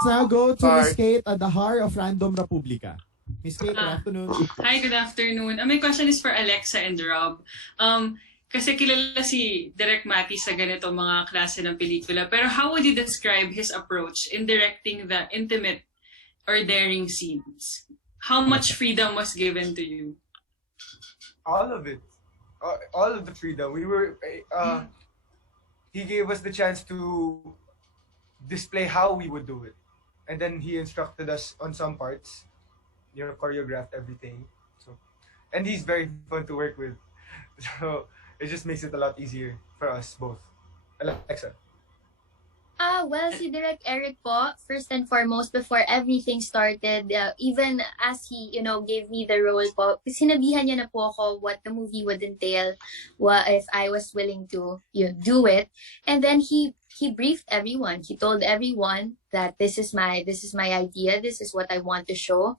Let's now go to Miss Kate at the heart of Random Republica. Miss Kate, good afternoon. Hi, good afternoon. My question is for Alexa and Rob. Kasi kilala si Erik Matti sa ganito mga klase ng pelikula. Pero how would you describe his approach in directing the intimate or daring scenes? How much freedom was given to you? All of it. All of the freedom. We were, he gave us the chance to display how we would do it. And then he instructed us on some parts, choreographed everything. So, and he's very fun to work with. So it just makes it a lot easier for us both. Alexa. Well, si Direk Erik po, first and foremost, before everything started, even as he, gave me the role po, sinabihan niya na po ako what the movie would entail, if I was willing to do it. And then he briefed everyone. He told everyone that this is my idea, this is what I want to show.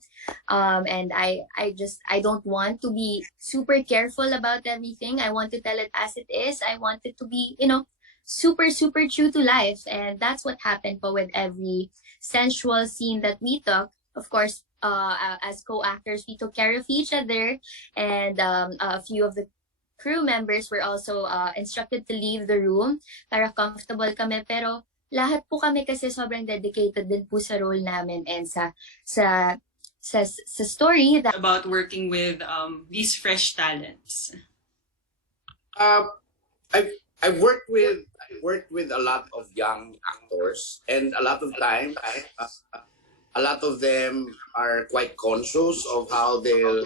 And I don't want to be super careful about everything. I want to tell it as it is. I want it to be, super true to life, and that's what happened po with every sensual scene that we took. Of course, as co-actors, we took care of each other, and a few of the crew members were also instructed to leave the room para comfortable kami, pero lahat po kami kasi sobrang dedicated din po sa role namin and sa story that about working with these fresh talents. I've worked with a lot of young actors, and a lot of times, a lot of them are quite conscious of how they'll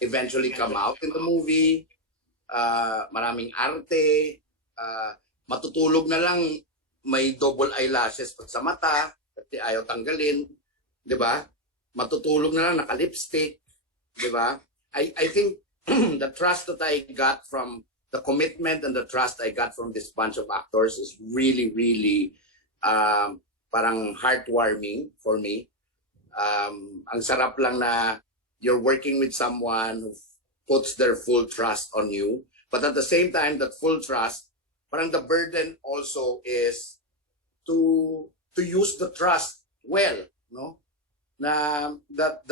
eventually come out in the movie. Maraming arte, matutulog na lang, may double eyelashes sa mata, kasi ayaw tanggalin, di ba? Matutulog na lang, naka-lipstick, di ba? I think the trust that I got from the commitment and the trust I got from this bunch of actors is really, really parang heartwarming for me. Ang sarap lang na you're working with someone who puts their full trust on you. But at the same time, that full trust, parang the burden also is to use the trust well, no? Na that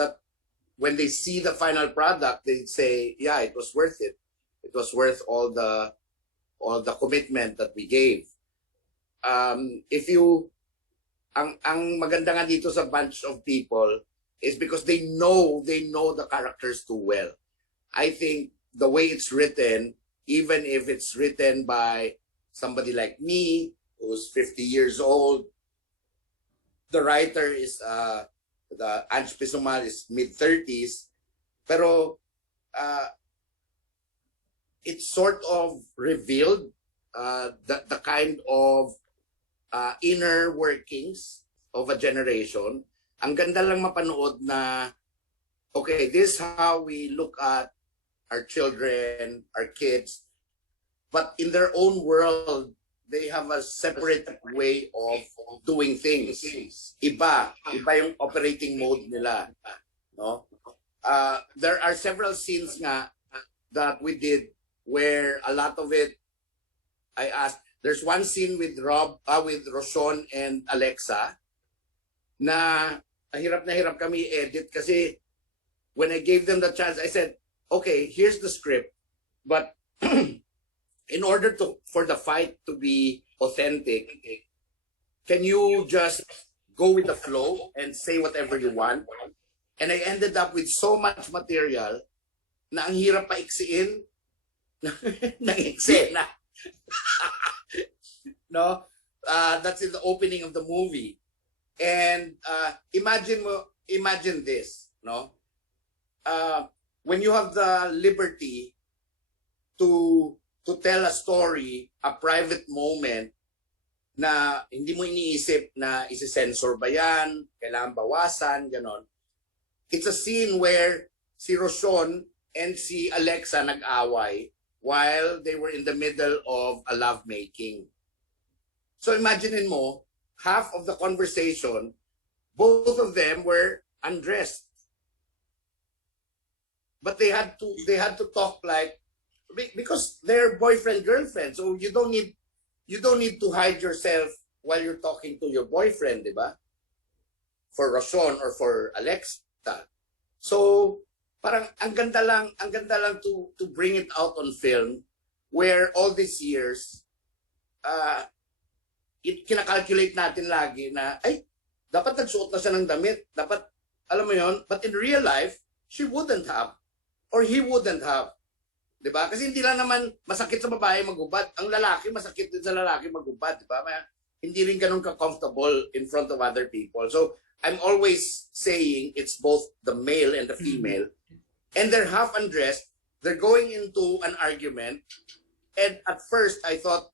when they see the final product, they say, yeah, it was worth it. It was worth all the commitment that we gave. Ang maganda nga dito sa bunch of people is because they know the characters too well. I think the way it's written, even if it's written by somebody like me, who's 50 years old, the writer is the Ange Pisumal is mid-30s, pero it's sort of revealed the kind of inner workings of a generation. Ang ganda lang mapanood na, okay, this is how we look at our children, our kids, but in their own world, they have a separate way of doing things. Iba yung operating mode nila. No? There are several scenes nga that we did where a lot of it, I asked, there's one scene with Roshon and Alexa na hirap kami edit kasi when I gave them the chance, I said, okay, here's the script, but in order for the fight to be authentic, can you just go with the flow and say whatever you want? And I ended up with so much material na ang hirap paiksiin ng eksena. No? That's in the opening of the movie. And imagine this, no? When you have the liberty to tell a story, a private moment na hindi mo iniisip na isi-censor ba yan, kailangan bawasan, ganon. It's a scene where si Roshon and si Alexa nag-away while they were in the middle of a lovemaking. So imaginein mo, half of the conversation, both of them were undressed. But they had to talk like, because they're boyfriend girlfriend, so you don't need to hide yourself while you're talking to your boyfriend, di ba? for Roshon or for Alexa. So parang ang ganda lang to bring it out on film where all these years kinakalculate natin lagi na ay dapat nagsuot na siya ng damit, dapat alam mo yon, but in real life she wouldn't have or he wouldn't have. 'Di ba? Kasi hindi lang naman masakit sa babae magubad, ang lalaki masakit din sa lalaki magubad, 'di ba? Hindi rin ganun ka-comfortable in front of other people. So I'm always saying it's both the male and the female. And they're half undressed. They're going into an argument. And at first, I thought,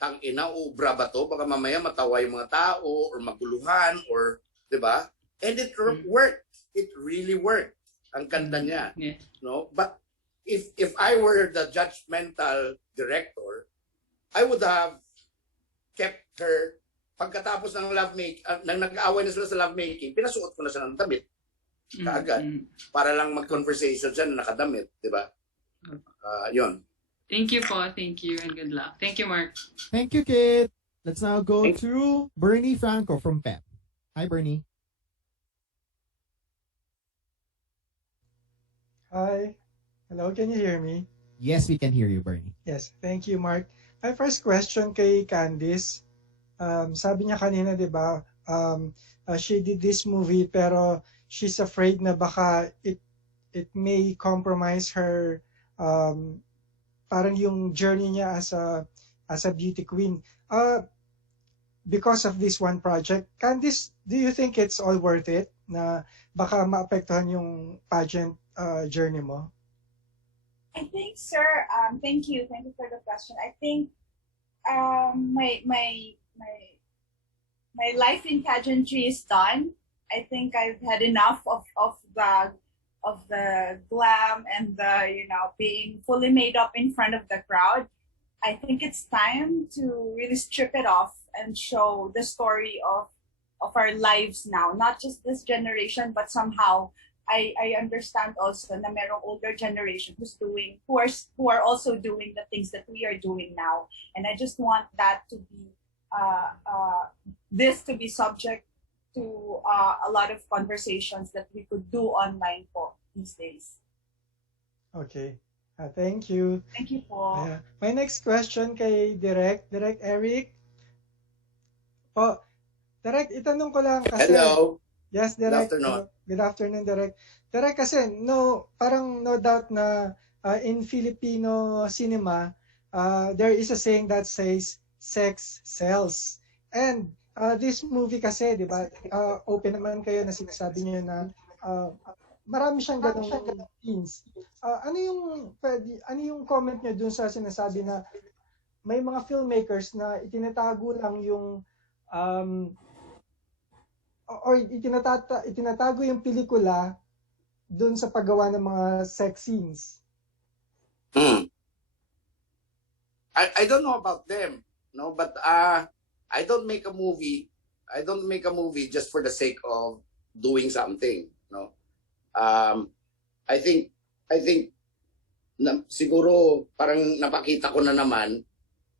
tang-ina, ubra ba to? Baka mamaya matawa yung mga tao or maguluhan or, di ba? And it worked. It really worked. Ang ganda niya. Yeah. No? But if I were the judgmental director, I would have kept her pagkatapos ng nag-aaway na sila sa lovemaking, pinasuot ko na siya ng damit kaagad para lang mag-conversation siya na nakadamit, di ba? Yun. Thank you po. Thank you and good luck. Thank you, Mark. Thank you, Kit. Let's now go to Bernie Franco from PEP. Hi, Bernie. Hi. Hello, can you hear me? Yes, we can hear you, Bernie. Yes, thank you, Mark. My first question kay Candice. Sabi niya kanina, di ba, she did this movie pero she's afraid na baka it may compromise her parang yung journey niya as a beauty queen. Because of this one project, Candice, do you think it's all worth it na baka maapektuhan yung pageant journey mo? I think, sir, thank you for the question. I think my life in pageantry is done. I think I've had enough of the glam and the being fully made up in front of the crowd. I think it's time to really strip it off and show the story of our lives now, not just this generation, but somehow I understand also na merong older generation who are also doing the things that we are doing now, and I just want that to be this to be subject to a lot of conversations that we could do online po these days. Okay. Thank you. Thank you po. My next question kay Direk Erik. Direk, itanong ko lang kasi. Hello. Yes, Direk. Good afternoon. Good afternoon, Direk. Direk, kasi parang no doubt na in Filipino cinema, there is a saying that says sex sells. And this movie kasi, di ba, open naman kayo na sinasabi niyo na marami siyang ganung scenes. Ano yung comment niyo dun sa sinasabi na may mga filmmakers na itinatago lang yung or itinatago yung pelikula dun sa paggawa ng mga sex scenes? I don't know about them, no, but I don't make a movie just for the sake of doing something, no. I think siguro parang napakita ko na naman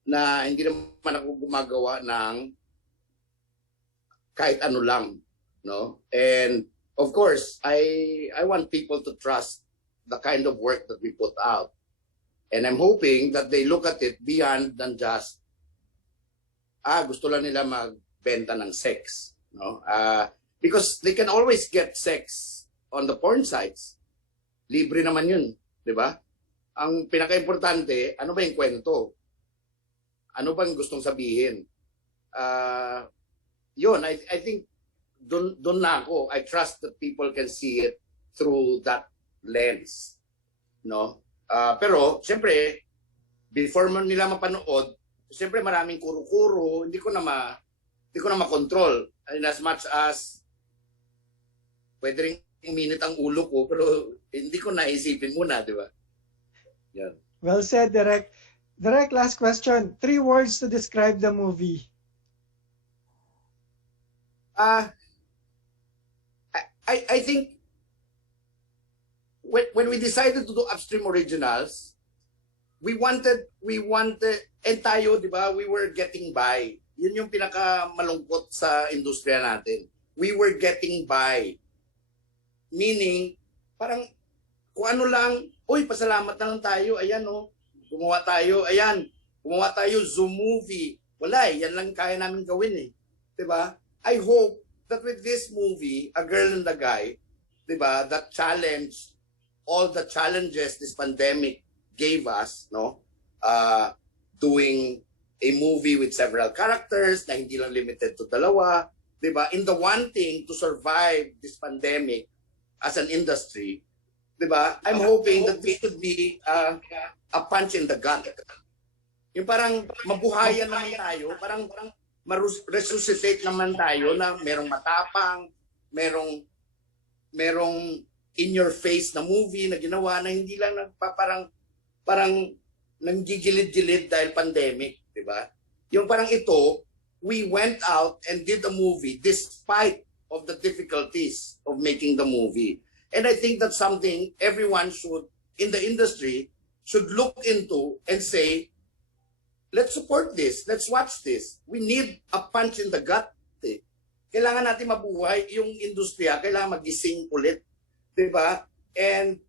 na hindi naman ako gumagawa ng kahit ano lang, no? And of course, I want people to trust the kind of work that we put out. And I'm hoping that they look at it beyond than just gusto lang nila magbenta ng sex, no? Because they can always get sex on the porn sites. Libre naman 'yun, 'di ba? Ang pinaka-importante, ano ba 'yung kwento? Ano bang gustong sabihin? Yun, I think doon na ako. I trust that people can see it through that lens, no? Pero siyempre, before man nila mapanood, siyempre maraming kuro-kuro, hindi ko na ma-control. And as much as pwede rin uminit ang ulo ko, pero hindi ko naisipin muna, di ba? Yan. Well said, Direk. Direk, last question. 3 words to describe the movie. I think when we decided to do upstream originals, we wanted and tayo, di ba, we were getting by. Yun yung pinaka malungkot sa industriya natin. we were getting by. Meaning, parang kung ano lang, uy, pasalamat na lang tayo, ayan gumawa tayo, ayan, gumawa tayo Zoom movie. Wala yan lang kaya namin gawin eh. Diba? I hope that with this movie, A Girl and a Guy, diba, that challenge, all the challenges this pandemic gave us, doing a movie with several characters na hindi lang limited to dalawa, diba? In the wanting to survive this pandemic as an industry, diba? I'm hoping that this could be a punch in the gut. Yung parang mabuhayan naman tayo, parang resuscitate naman tayo na merong matapang, merong in your face na movie na ginawa na hindi lang parang nanggigilid-gilid dahil pandemic, di ba? Yung parang ito, we went out and did a movie despite of the difficulties of making the movie. And I think that's something everyone should, in the industry, should look into and say, let's support this, let's watch this. We need a punch in the gut. Eh. Kailangan natin mabuhay yung industriya, kailangan magising ulit, di ba? And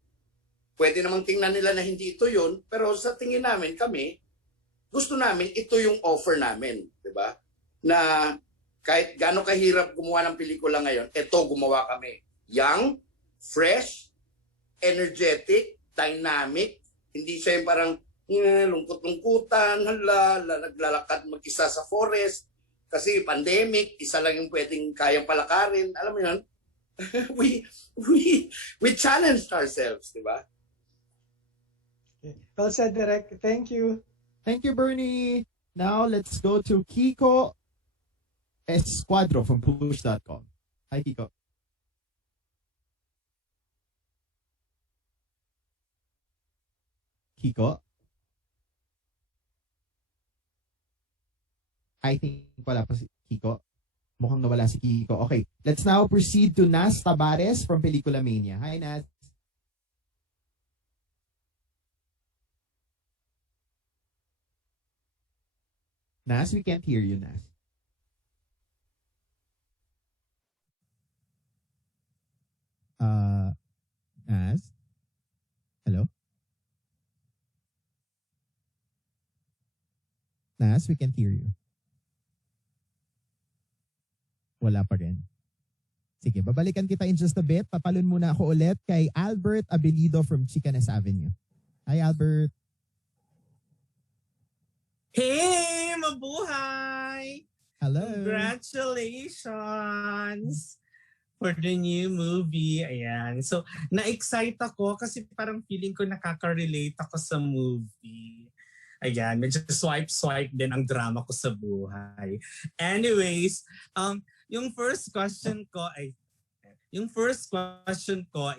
pwede namang tingnan nila na hindi ito yun, pero sa tingin namin, kami, gusto namin, ito yung offer namin, di ba? Na kahit gaano kahirap gumawa ng pelikula ngayon, ito gumawa kami. Young, fresh, energetic, dynamic, hindi siya yung parang lungkot-lungkutan, naglalakad mag-isa sa forest, kasi pandemic, isa lang yung pwedeng kayang palakarin, alam mo yun? we challenged ourselves, di ba? Okay. Well said, Direk. Thank you. Thank you, Bernie. Now let's go to Kiko Escuadro from Push.com. Hi, Kiko. Kiko? I think wala pa si Kiko. Mukhang nawala si Kiko. Okay, let's now proceed to Nas Tabares from Pelikula Mania. Hi, Nas. Nas, we can't hear you, Nas. Nas? Hello? Nas, we can't hear you. Wala pa rin. Sige, babalikan kita in just a bit. Papalun muna ako ulit kay Albert Abelido from Chicanes Avenue. Hi, Albert. Hey! Mabuhay! Hello. Congratulations for the new movie. Ayan. So, na-excite ako kasi parang feeling ko nakaka-relate ako sa movie. Ayan, medyo swipe din ang drama ko sa buhay. Anyways, yung first question ko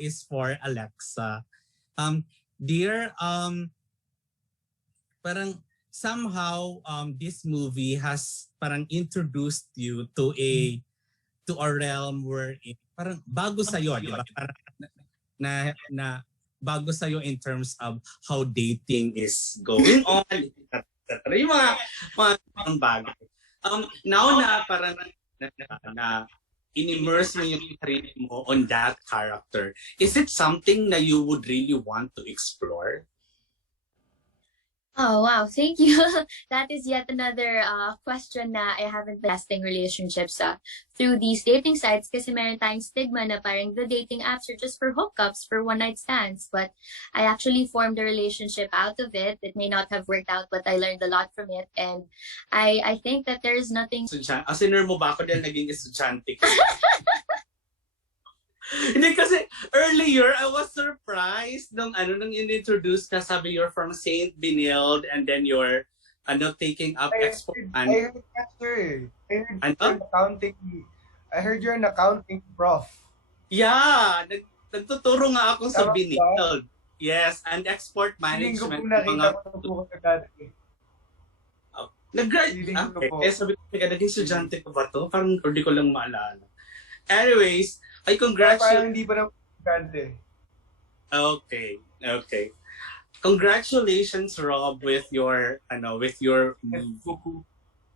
is for Alexa. Dear, parang somehow this movie has parang introduced you to a realm where parang bago sa iyo, di ba? Parang na bago sa iyo in terms of how dating is going on, etc. Yung mga bagay. Now na parang na in-immerse mo yung sarili mo on that character, is it something na you would really want to explore? Oh, wow. Thank you. That is yet another question na I haven't been testing relationships through these dating sites kasi meron tayong stigma na parang the dating apps are just for hookups, for one-night stands. But I actually formed a relationship out of it. It may not have worked out, but I learned a lot from it. And I think that there is nothing... Asinur mo ba ako dahil naging estudyante ko? Hindi kasi earlier I was surprised nung in-introduce ka, sabi you're from Saint Benilde and then you're taking up export. I heard that, sir. I heard you're an accounting prof. Yeah, nagtuturo nga ako sa Benilde. Yes, and export management. Okay, sabi ko, naging estudyante ko ba to? Parang hindi ko lang maalala. Anyways, I congratulate. Parang hindi pa naman. Okay. Congratulations, Rob, with your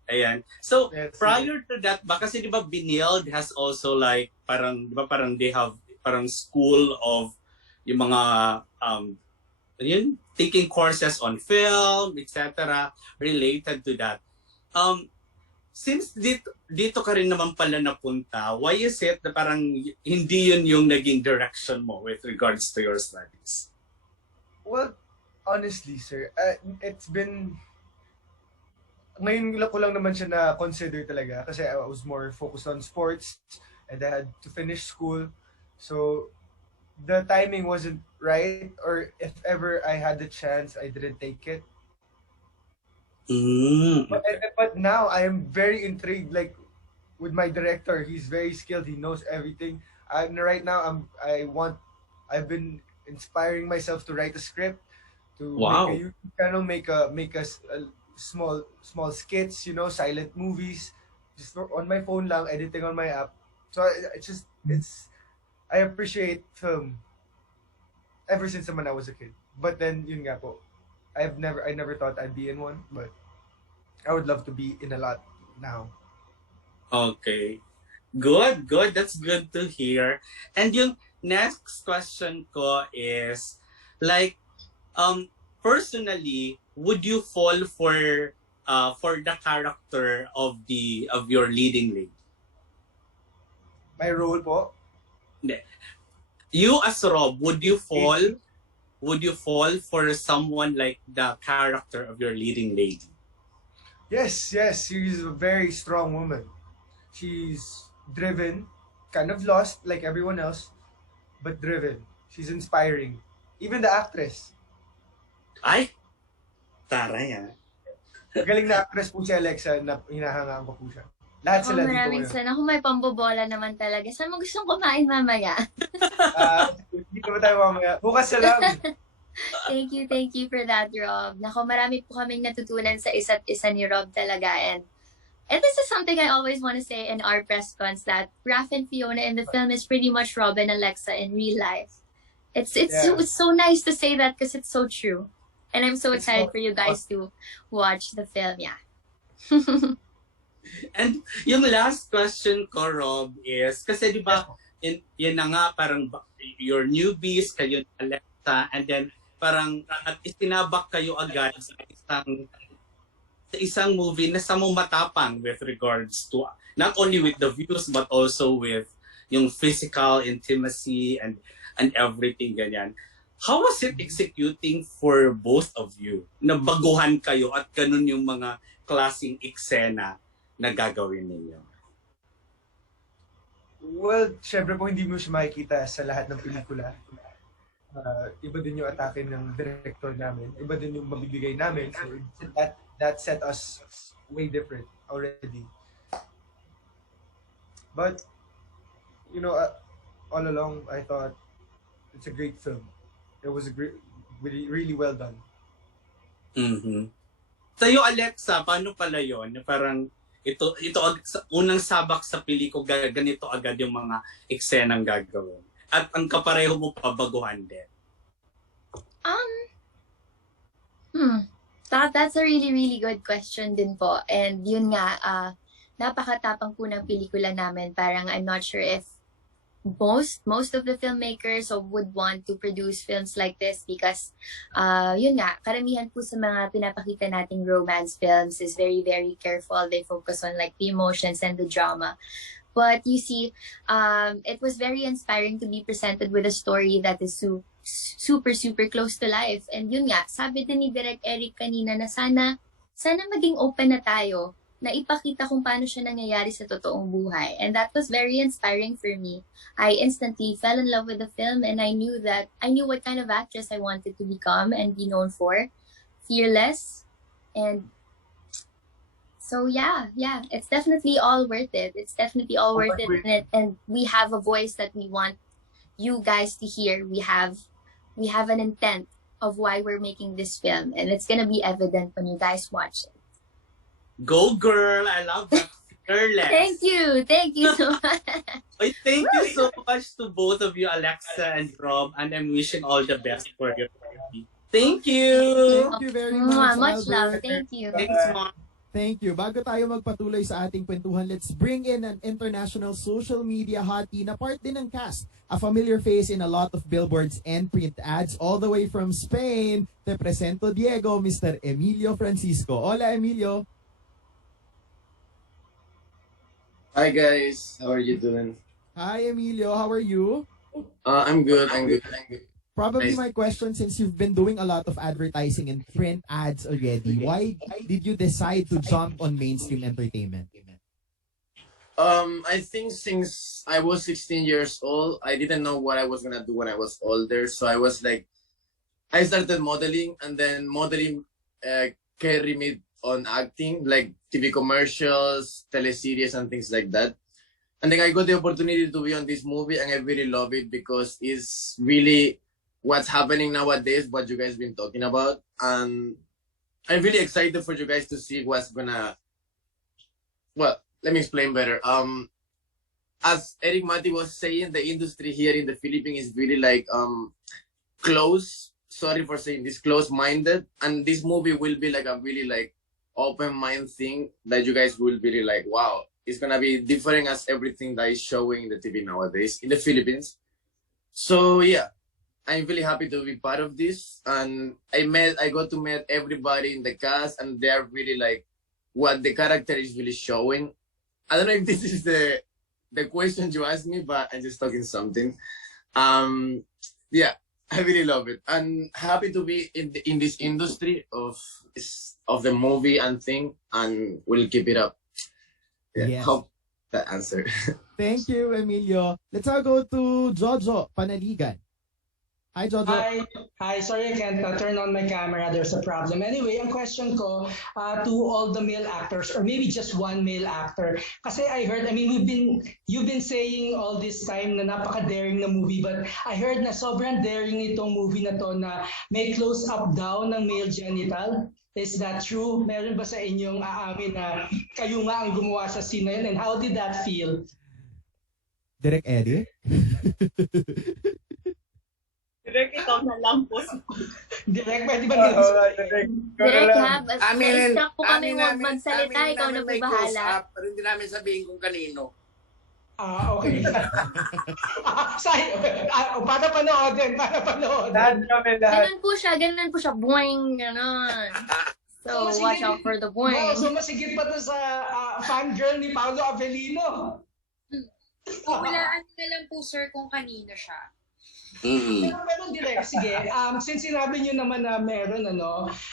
Ayan. So, Yes, prior to that, kasi di ba Binild has also like, parang, di ba parang they have parang school of yung mga, taking courses on film, etc. related to that. Since dito ka rin naman pala napunta, why is it na parang hindi yun yung naging direction mo with regards to your studies? Well, honestly, sir, it's been... Ngayon ko lang naman siya na-consider talaga kasi I was more focused on sports and I had to finish school. So, the timing wasn't right, or if ever I had the chance, I didn't take it. But now, I am very intrigued, like, with my director. He's very skilled. He knows everything. Right now, I've been inspiring myself to write a script, to Wow. make a YouTube channel, make a small skits, silent movies, just on my phone lang, editing on my app. So I appreciate film ever since when I was a kid. But then yun nga po, I never thought I'd be in one, but I would love to be in a lot now. Okay. Good. That's good to hear. And yung next question ko is, like, personally, would you fall for the character of your leading lady? My role po? You as Rob, would you fall for someone like the character of your leading lady? Yes. She's a very strong woman. She's driven, kind of lost like everyone else, but driven. She's inspiring. Even the actress. Ay, taray ah. Galing na actress po si Alexa, na hinahangaan ko po siya. Lahat sila dito. Maraming sana. Ako may pambobola naman talaga. Saan mo gustong kumain mamaya? Dito ba tayo mamaya? Bukas na lang. Thank you for that, Rob. Nako, marami po kaming natutunan sa isa't isa ni Rob talaga. And this is something I always want to say in our press cons, that Raf and Fiona in the film is pretty much Rob and Alexa in real life. It's so nice to say that because it's so true. And I'm so excited for you guys to watch the film, yeah. And yung last question ko, Rob, is, kasi di ba, yun na nga, parang your newbies, kayo Alexa, and then parang at itinabak kayo agad sa isang movie na sa mong matapang with regards to, not only with the views, but also with yung physical intimacy and everything, ganyan. How was it executing for both of you? Nabaguhan kayo at ganun yung mga klaseng eksena na gagawin ninyo? Well, syempre po hindi mo siya makikita sa lahat ng pelikula. Iba din yung atake ng director namin. Iba din yung mabibigay namin. So that set us way different already. But, all along, I thought it's a great film. It was really well done. Mm-hmm. Sa'yo, Alexa, paano pala yun? Parang ito unang sabak sa pelikula, ganito agad yung mga eksenang gagawin. At ang kapareho mo pabaguhan din. That's a really good question din po. And yun nga, napakatapang po ng pelikula namin. Parang I'm not sure if most of the filmmakers would want to produce films like this because yun nga, karamihan po sa mga pinapakita nating romance films is very careful. They focus on like the emotions and the drama. But you see, it was very inspiring to be presented with a story that is super close to life. And yun nga, sabi din ni Direk Erik kanina na sana maging open na tayo na ipakita kung paano siya nangyayari sa totoong buhay. And that was very inspiring for me. I instantly fell in love with the film and I knew what kind of actress I wanted to become and be known for. Fearless. And so yeah, it's definitely all worth it. It's definitely all worth it. And we have a voice that we want you guys to hear. We have an intent of why we're making this film. And it's gonna be evident when you guys watch it. Go girl! I love that. Fearless. Thank you so much. Thank you so much to both of you, Alexa and Rob, and I'm wishing all the best for your movie. Thank you. Thank you very much. Much love. Albert. Thank you. Thanks, Mom. Thank you. Bago tayo magpatuloy sa ating kwentuhan, let's bring in an international social media hottie na part din ng cast. A familiar face in a lot of billboards and print ads all the way from Spain. Te presento Diego, Mr. Emilio Francisco. Hola, Emilio. Hi guys, how are you doing? Hi, Emilio. How are you? I'm good. I'm good. Probably Nice. my question, since you've been doing a lot of advertising and print ads already, why did you decide to jump on mainstream entertainment? I think since I was 16 years old, I didn't know what I was gonna do when I was older. So I was like, I started modeling, and then modeling carried me on acting, like TV commercials, teleseries, and things like that. And then I got the opportunity to be on this movie, and I really love it because it's really what's happening nowadays, what you guys been talking about. And I'm really excited for you guys to see what's gonna, well, let me explain better. As Erik Matti was saying, the industry here in the Philippines is really like close. Sorry for saying this, close-minded. And this movie will be like a really like open mind thing that you guys will be really like, wow, it's gonna be different as everything that is showing in the TV nowadays in the Philippines. So yeah, I'm really happy to be part of this, and I got to meet everybody in the cast, and they are really like what the character is really showing. I don't know if this is the question you asked me, but I'm just talking something. Yeah, I really love it, and happy to be in this industry of the movie and thing, and we'll keep it up. Yeah, Yes. hope that answer. Thank you, Emilio. Let's now go to Jojo Panaligan. Hi, Jojo. Hi. Sorry, I can't turn on my camera. There's a problem. Anyway, ang question ko to all the male actors, or maybe just one male actor. Kasi I heard, I mean, you've been saying all this time na napaka-daring na movie, but I heard na sobrang daring nitong movie na to na may close-up daw ng male genital. Is that true? Meron ba sa inyong aamin na kayo nga ang gumawa sa scene na yun? And how did that feel? Direk Eddie? Direk, ikaw na lang po. Direk, pwede ba Direk, na-stuck po kami Amin huwag magsalita, ikaw na po may bahala. close-up, pero hindi namin sabihin kung kanino. Okay. Para panoodin. Lahat kami, lahat. Ganun po siya, boing, gano'n. So, watch out for the boing. Wow, so masigit pa to sa fangirl ni Paolo Avellino. Hulaan na lang po, sir, kung kanino siya. Pero direct, sige. Since sinabi nyo naman na meron,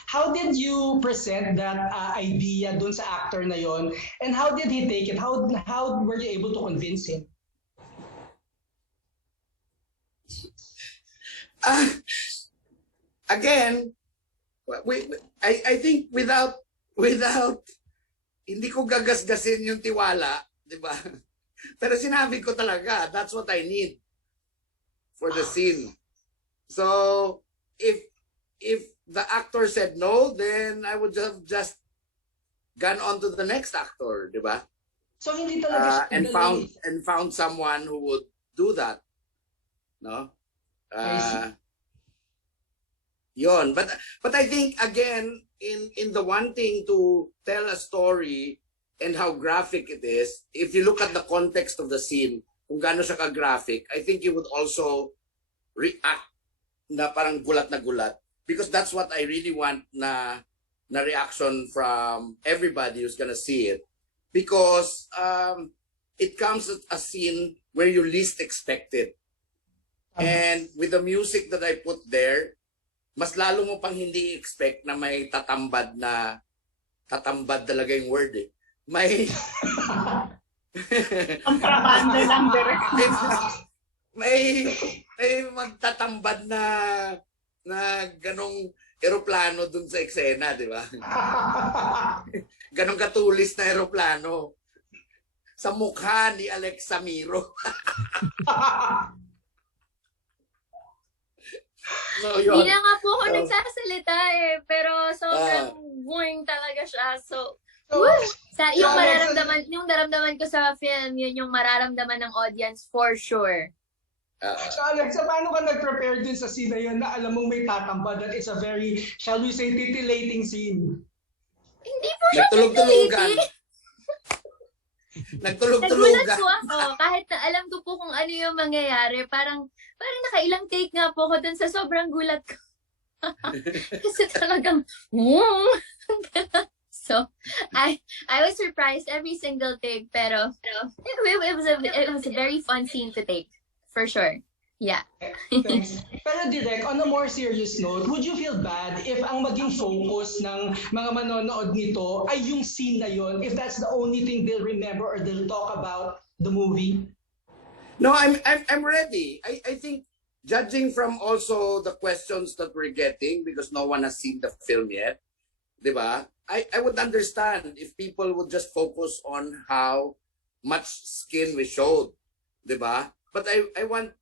how did you present that idea dun sa actor na yon, and how did he take it? How were you able to convince him? Again, I think without hindi ko gagasgasin yung tiwala, di ba? Pero sinabi ko talaga, that's what I need for the scene. So if the actor said no, then I would have just gone on to the next actor, di ba? So hindi talaga and found someone who would do that. No? Yon. But I think again in the wanting to tell a story and how graphic it is, if you look at the context of the scene, kung gaano siya ka-graphic, I think you would also react na parang gulat na gulat. Because that's what I really want na reaction from everybody who's gonna see it. Because it comes at a scene where you least expect it. And with the music that I put there, mas lalo mo pang hindi expect na may tatambad talaga yung word eh. May Kontrabando lang, Direk. may magtatambad na ganong eroplano dun sa eksena, di ba? Ganong katulis na eroplano sa mukha ni Alexa Miro. So, Hindi na nga po ako nagsasalita pero sobrang boring talaga siya. So, yung nararamdaman ko sa film, yun yung mararamdaman ng audience for sure. So Alexa, paano ka nag-prepare dun sa scene na yun na alam mong may tatamba, that it's a very, shall we say, titillating scene? Hindi po siya Nagtulog-tulugan. titilating. Nagulat Nagtulog-tulugan. po ako. Kahit na alam ko po kung ano yung mangyayari. Parang nakailang take nga po ako dun sa sobrang gulat ko. Kasi talagang, So, I was surprised every single take, pero it was a very fun scene to take, for sure. Yeah. Thanks. Pero Direk, on a more serious note, would you feel bad if ang maging focus ng mga manonood nito ay yung scene na yon, if that's the only thing they'll remember or they'll talk about the movie? No, I'm ready. I think judging from also the questions that we're getting, because no one has seen the film yet, di ba? I would understand if people would just focus on how much skin we showed, di ba? But I want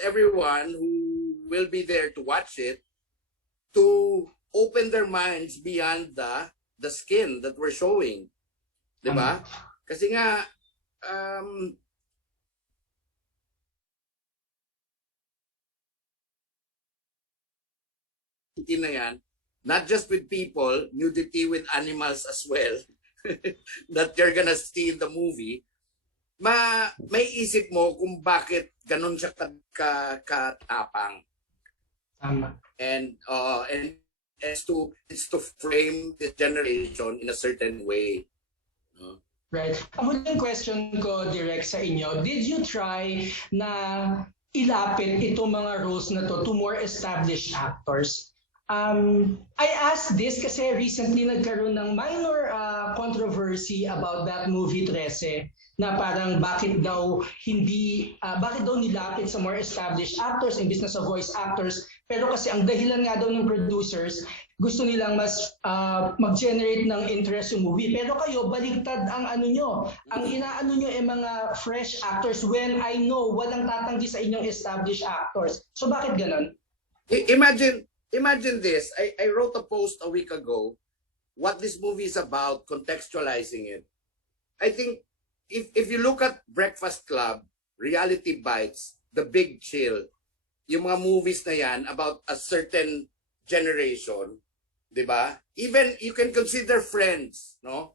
everyone who will be there to watch it to open their minds beyond the skin that we're showing, di ba? Kasi nga na yan, not just with people, nudity with animals as well, that you're gonna see in the movie, may isip mo kung bakit ganun siya katapang. Tama. And it's to frame this generation in a certain way. Right. Ang huling question ko, Direk, sa inyo, did you try na ilapit itong mga roles na to more established actors? I asked this kasi recently nagkaroon ng minor controversy about that movie 13, na parang bakit daw nilapit sa more established actors in business of voice actors, pero kasi ang dahilan nga daw ng producers, gusto nilang mas mag-generate ng interest yung movie. Pero kayo, baligtad ang ano nyo. Ang inaano nyo ay mga fresh actors when I know walang tatanggi sa inyong established actors. So bakit ganon? Imagine this. I wrote a post a week ago what this movie is about, contextualizing it. I think if you look at Breakfast Club, Reality Bites, The Big Chill, yung mga movies na yan about a certain generation, di ba? Even you can consider Friends, no?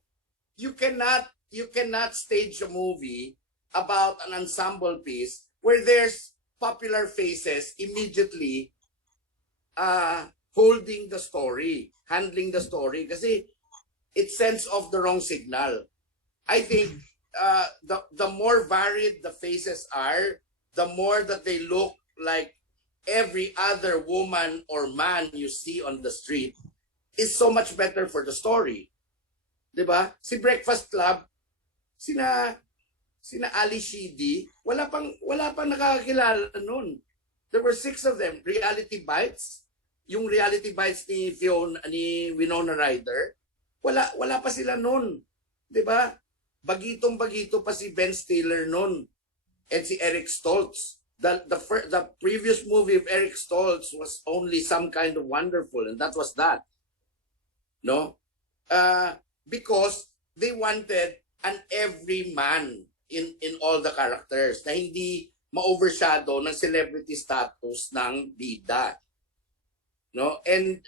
You cannot stage a movie about an ensemble piece where there's popular faces immediately holding the story, handling the story, kasi it sends off the wrong signal. I think the more varied the faces are, the more that they look like every other woman or man you see on the street, is so much better for the story. Diba? Si Breakfast Club, sina Ali Sheedy, wala pang nakakakilala nun. There were 6 of them. Reality Bites, yung Reality Bites ni Winona Ryder, wala pa sila nun. Diba? Bagitong-bagito pa si Ben Stiller nun. And si Eric Stoltz. The previous movie of Eric Stoltz was only Some Kind of Wonderful, and that was that. No? Because they wanted an everyman in all the characters na hindi ma-overshadow ng celebrity status ng bida. No? And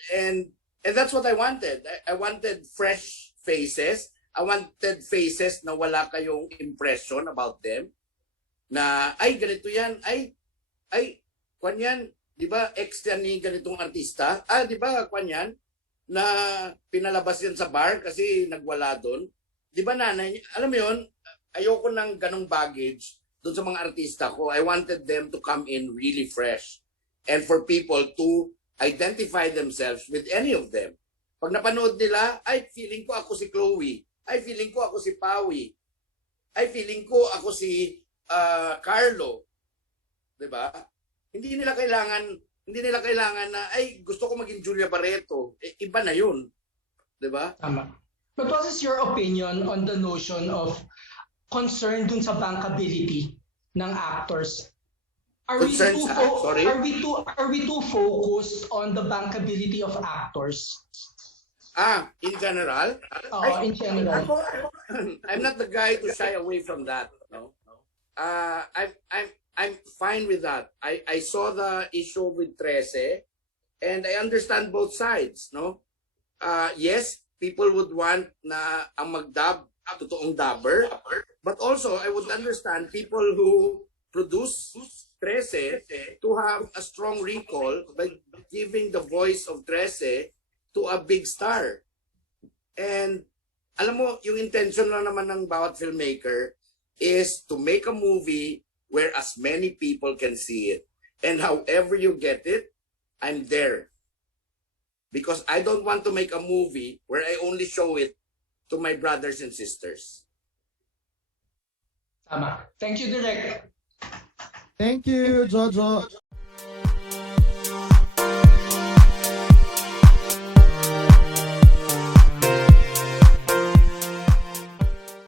that's what I wanted. I wanted fresh faces. I wanted faces na wala kayong impression about them. Na, ay, ganito yan. Ay, kwan yan. Di ba, ex yan ni ganitong artista? Di ba, kwan yan? Na pinalabas yan sa bar kasi nagwala doon. Di ba, nanay? Alam mo yun, ayoko ng ganong baggage doon sa mga artista ko. I wanted them to come in really fresh. And for people to identify themselves with any of them. Pag napanood nila, ay, feeling ko ako si Chloe. Ay, feeling ko ako si Pawi. Ay, feeling ko ako si Carlo. 'Di ba? Hindi nila kailangan na ay gusto ko maging Julia Barreto. Iba na 'yun. 'Di ba? Tama. But what is your opinion on the notion of concern dun sa bankability ng actors? Are we too focused on the bankability of actors? In general? In general. I'm not the guy to shy away from that, no? I'm fine with that. I saw the issue with 13, And I understand both sides, no? Yes, people would want na ang mag-dub, totoong dubber. But also, I would understand people who produce 13 to have a strong recall by giving the voice of 13 to a big star. And alam mo, yung intention lang naman ng bawat filmmaker is to make a movie where as many people can see it. And however you get it, I'm there. Because I don't want to make a movie where I only show it to my brothers and sisters. Tama. Thank you, Direk. Thank you, Jojo.